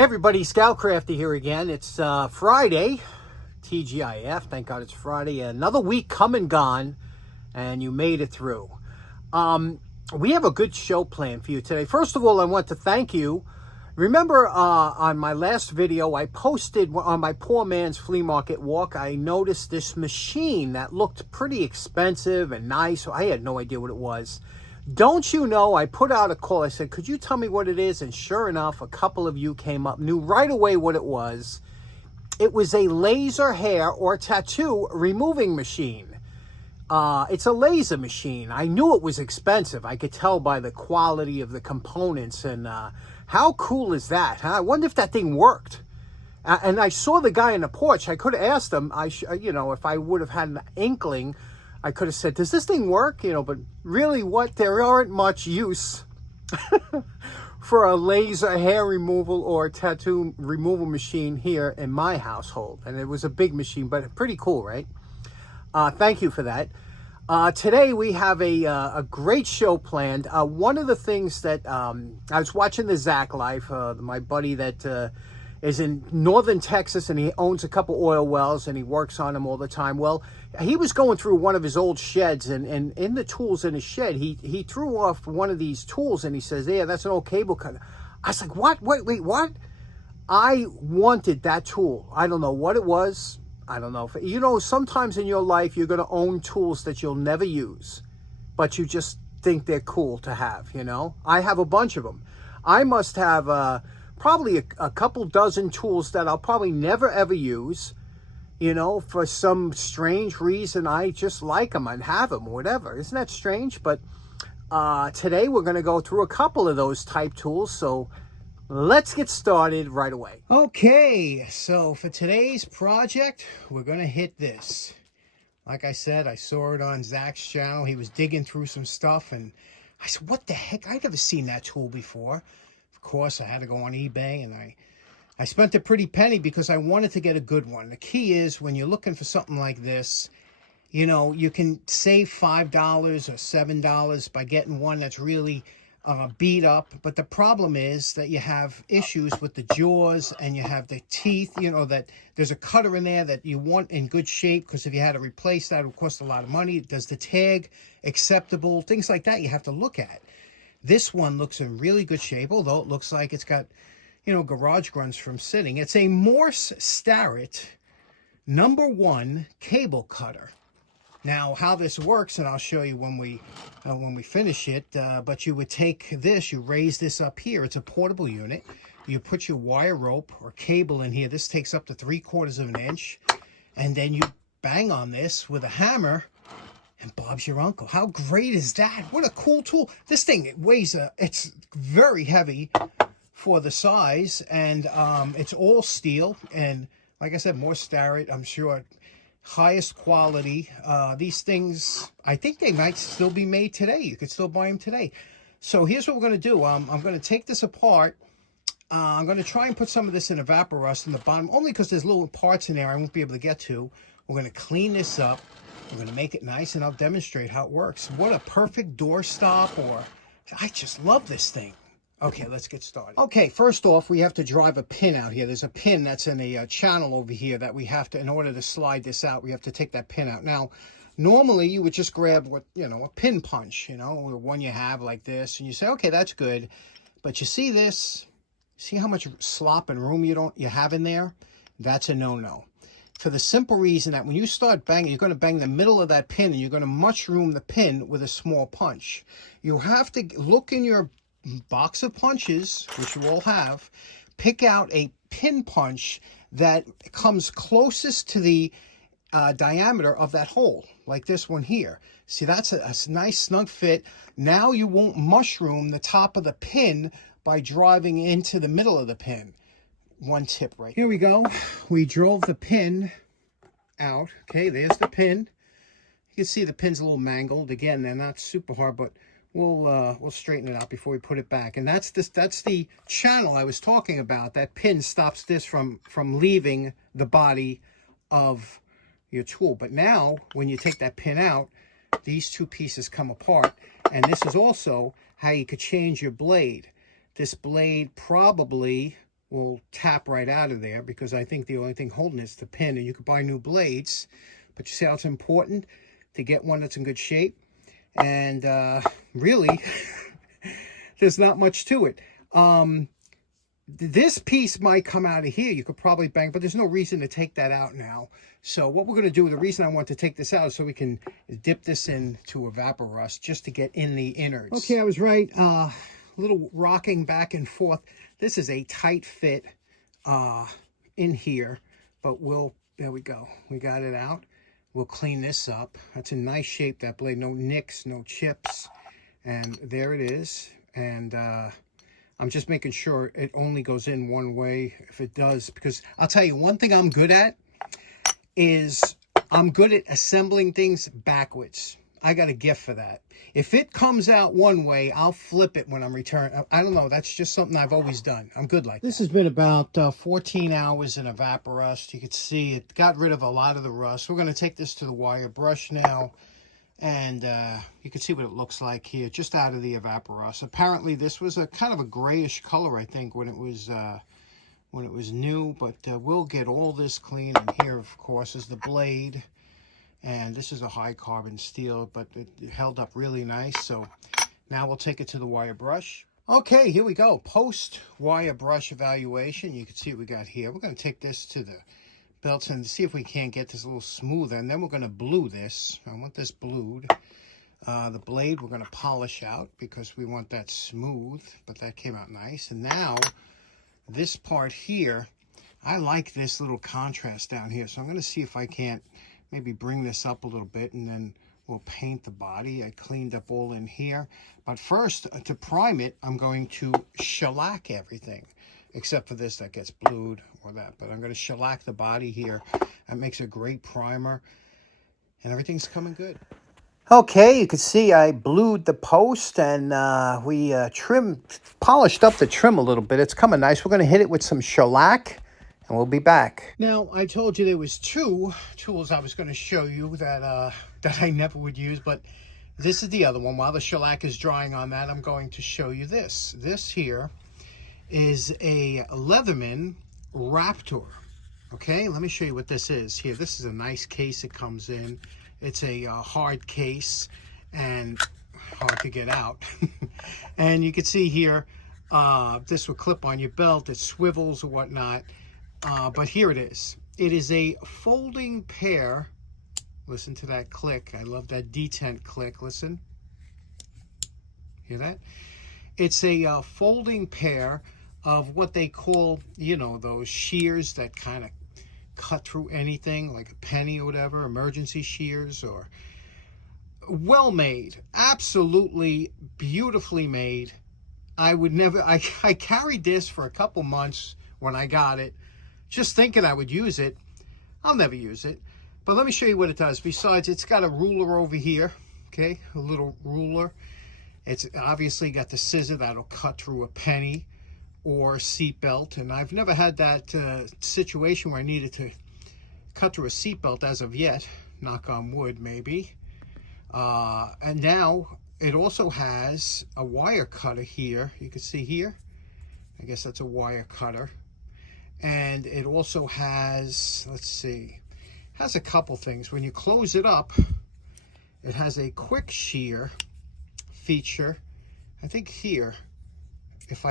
Hey everybody, Scoutcrafty here again. It's Friday, TGIF. Thank God it's Friday. Another week come and gone, and you made it through. We have a good show planned for you today. First of all, I want to thank you. Remember on my last video, I posted on my poor man's flea market walk, I noticed this machine that looked pretty expensive and nice. I had no idea what it was. Don't you know, I put out a call. I said, could you tell me what it is? And sure enough, a couple of you came up, knew right away what it was. It was a laser hair or tattoo removing machine. It's a laser machine. I knew it was expensive. I could tell by the quality of the components. And how cool is that? Huh? I wonder if that thing worked. And I saw the guy on the porch. I could have asked him, if I would have had an inkling, I could have said, does this thing work? But really there aren't much use for a laser hair removal or tattoo removal machine here in my household. And it was a big machine, but pretty cool, right? Thank you for that. Today we have a great show planned. One of the things that I was watching the Zach Life, my buddy that is in northern Texas, and he owns a couple oil wells and he works on them all the time. Well, he was going through one of his old sheds, and in the tools in his shed, he threw off one of these tools, and he says, yeah, that's an old cable cutter. I was like, what? Wait, what? I wanted that tool. I don't know what it was. I don't know. Sometimes in your life, you're going to own tools that you'll never use, but you just think they're cool to have, I have a bunch of them. I must have probably a couple dozen tools that I'll probably never ever use, for some strange reason. I just like them and have them, whatever. Isn't that strange? But today we're going to go through a couple of those type tools. So let's get started right away. Okay, so for today's project, we're going to hit this. Like I said, I saw it on Zach's channel. He was digging through some stuff, and I said, what the heck? I've never seen that tool before. Of course, I had to go on eBay, and I spent a pretty penny because I wanted to get a good one. The key is when you're looking for something like this, you can save $5 or $7 by getting one that's really beat up. But the problem is that you have issues with the jaws and you have the teeth, that there's a cutter in there that you want in good shape, because if you had to replace that, it would cost a lot of money. Does the tag acceptable? Things like that you have to look at. This one looks in really good shape, although it looks like it's got, garage grunts from sitting. It's a Morse-Starrett #1 cable cutter. Now, how this works, and I'll show you when we finish it, but you would take this, you raise this up here. It's a portable unit. You put your wire rope or cable in here. This takes up to 3/4 of an inch. And then you bang on this with a hammer, and Bob's your uncle. How great is that? What a cool tool. This thing weighs, it's very heavy for the size, and it's all steel. And like I said, Morse-Starrett, I'm sure, highest quality. These things, I think they might still be made today. You could still buy them today. So here's what we're going to do. I'm going to take this apart. I'm going to try and put some of this in Evaporust in the bottom, only because there's little parts in there I won't be able to get to. We're going to clean this up. We're going to make it nice, and I'll demonstrate how it works. What a perfect doorstop, I just love this thing. Okay, let's get started. Okay, first off, we have to drive a pin out here. There's a pin that's in a channel over here that we have to, in order to slide this out, we have to take that pin out. Now, normally you would just grab a pin punch, one you have like this, and you say, okay, that's good. But you see this, see how much slop and room you have in there? That's a no-no. For the simple reason that when you start banging, you're going to bang the middle of that pin, and you're going to mushroom the pin with a small punch. You have to look in your box of punches, which you all have, pick out a pin punch that comes closest to the diameter of that hole, like this one here. See, that's a nice snug fit. Now you won't mushroom the top of the pin by driving into the middle of the pin. One tip right here we go. We drove the pin out. Okay, there's the pin. You can see the pin's a little mangled. Again, they're not super hard, but we'll straighten it out before we put it back. And that's the channel I was talking about. That pin stops this from leaving the body of your tool. But now when you take that pin out, these two pieces come apart, and this is also how you could change your blade. This blade probably will tap right out of there, because I think the only thing holding it's the pin. And you could buy new blades, but you see how it's important to get one that's in good shape. And really, there's not much to it. This piece might come out of here. You could probably bang, but there's no reason to take that out now. So what we're going to do, the reason I want to take this out is so we can dip this into Evaporust just to get in the innards. Okay, I was right. A little rocking back and forth. This is a tight fit in here, but there we go. We got it out. We'll clean this up. That's a nice shape, that blade. No nicks, no chips. And there it is. And I'm just making sure it only goes in one way if it does. Because I'll tell you, one thing I'm good at is I'm good at assembling things backwards. I got a gift for that. If it comes out one way, I'll flip it when I'm returning. I don't know. That's just something I've always done. I'm good like that. This has been about 14 hours in Evaporust. You can see it got rid of a lot of the rust. We're going to take this to the wire brush now. And you can see what it looks like here, just out of the Evaporust. Apparently, this was a kind of a grayish color, I think, when it was new. But we'll get all this clean. And here, of course, is the blade. And this is a high carbon steel, but it held up really nice. So now we'll take it to the wire brush. Okay, here we go. Post wire brush evaluation. You can see what we got here. We're going to take this to the belts and see if we can't get this a little smoother. And then we're going to blue this. I want this blued. The blade we're going to polish out because we want that smooth, but that came out nice. And now this part here, I like this little contrast down here. So I'm going to see if I can't maybe bring this up a little bit, and then we'll paint the body. I cleaned up all in here. But first, to prime it, I'm going to shellac everything, except for this that gets blued or that. But I'm going to shellac the body here. That makes a great primer, and everything's coming good. Okay, you can see I blued the post, and we polished up the trim a little bit. It's coming nice. We're going to hit it with some shellac, and we'll be back. Now, I told you there was two tools I was going to show you that that I never would use, but this is the other one. While the shellac is drying on that, I'm going to show you this. This here is a Leatherman Raptor. Okay, let me show you what this is. Here, this is a nice case it comes in. It's a hard case and hard to get out. And you can see here, this will clip on your belt. It swivels or whatnot. But here it is. It is a folding pair. Listen to that click. I love that detent click. Listen. Hear that? It's a folding pair of what they call, you know, those shears that kind of cut through anything, like a penny or whatever, emergency shears, or well made, absolutely beautifully made. I would never, I carried this for a couple months when I got it, just thinking I would use it. I'll never use it, but let me show you what it does. Besides, it's got a ruler over here, okay, a little ruler. It's obviously got the scissor that'll cut through a penny or seatbelt, and I've never had that situation where I needed to cut through a seatbelt as of yet, knock on wood maybe. And now it also has a wire cutter here. You can see here, I guess that's a wire cutter. And it also has, let's see, has a couple things. When you close it up, it has a quick shear feature. I think here, if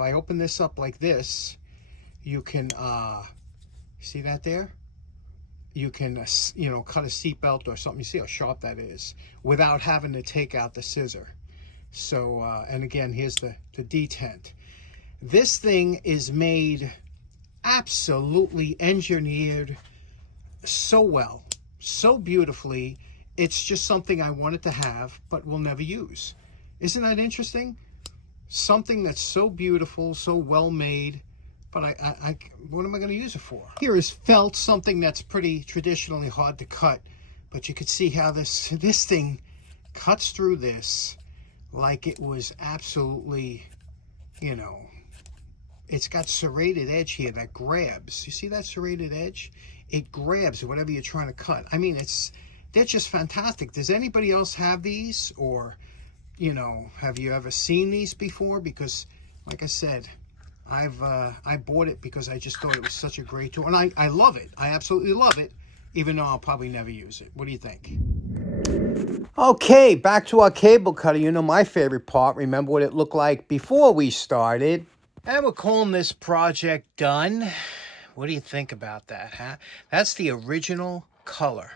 I open this up like this, you can, see that there? You can, you know, cut a seatbelt or something. You see how sharp that is without having to take out the scissor. So, and again, here's the detent. This thing is made absolutely engineered so well, so beautifully. It's just something I wanted to have, but will never use. Isn't that interesting? Something that's so beautiful, so well made, but what am I going to use it for? Here is felt, something that's pretty traditionally hard to cut, but you could see how this thing cuts through this like it was absolutely, you know, it's got serrated edge here that grabs. You see that serrated edge? It grabs whatever you're trying to cut. I mean, they're just fantastic. Does anybody else have these? Or, you know, have you ever seen these before? Because, like I said, I bought it because I just thought it was such a great tool, and I love it. I absolutely love it, even though I'll probably never use it. What do you think? Okay, back to our cable cutter. You know my favorite part. Remember what it looked like before we started? And we're calling this project done. What do you think about that, huh? That's the original color.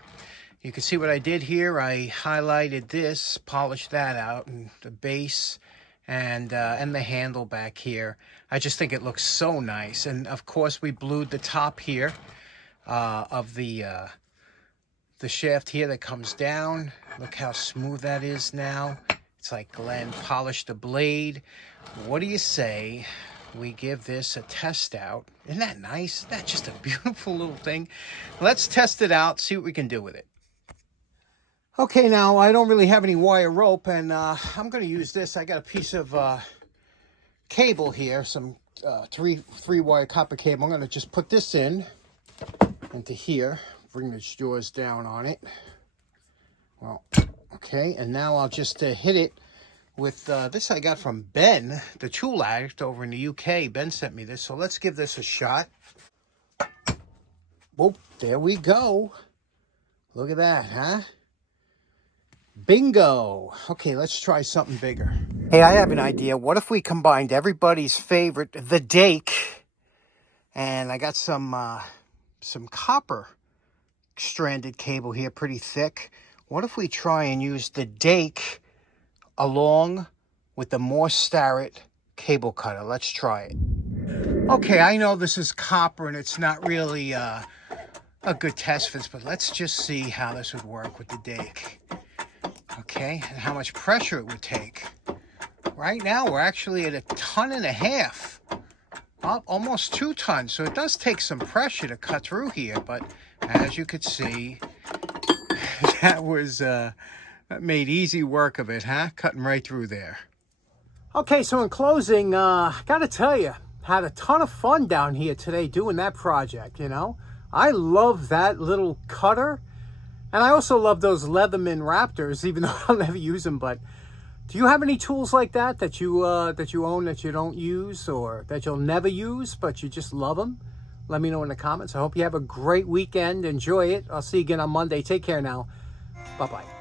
You can see what I did here. I highlighted this, polished that out, and the base and the handle back here. I just think it looks so nice. And of course, we blued the top here of the shaft here that comes down. Look how smooth that is now. It's like Glenn polished the blade. What do you say we give this a test out? Isn't that nice? Isn't that just a beautiful little thing? Let's test it out, see what we can do with it. Okay, now I don't really have any wire rope, and I'm going to use this. I got a piece of cable here, some three-wire copper cable. I'm going to just put this into here, bring the jaws down on it. Well, okay, and now I'll just hit it with this I got from Ben, the tool addict over in the UK. Ben sent me this, so let's give this a shot. Whoop, there we go. Look at that, huh? Bingo. Okay, let's try something bigger. Hey, I have an idea. What if we combined everybody's favorite, the dake, and I got some copper stranded cable here, pretty thick. What if we try and use the dake along with the Morse-Starrett cable cutter? Let's try it. Okay, I know this is copper and it's not really a good test for this, but let's just see how this would work with the dake. Okay, and how much pressure it would take. Right now, we're actually at 1.5 tons. Almost 2 tons, so it does take some pressure to cut through here, but as you could see, that made easy work of it, huh? Cutting right through there. Okay, so in closing, gotta tell you, had a ton of fun down here today doing that project, you know? I love that little cutter, and I also love those Leatherman Raptors, even though I'll never use them, but do you have any tools like that that you own that you don't use or that you'll never use, but you just love them? Let me know in the comments. I hope you have a great weekend. Enjoy it. I'll see you again on Monday. Take care now. Bye-bye.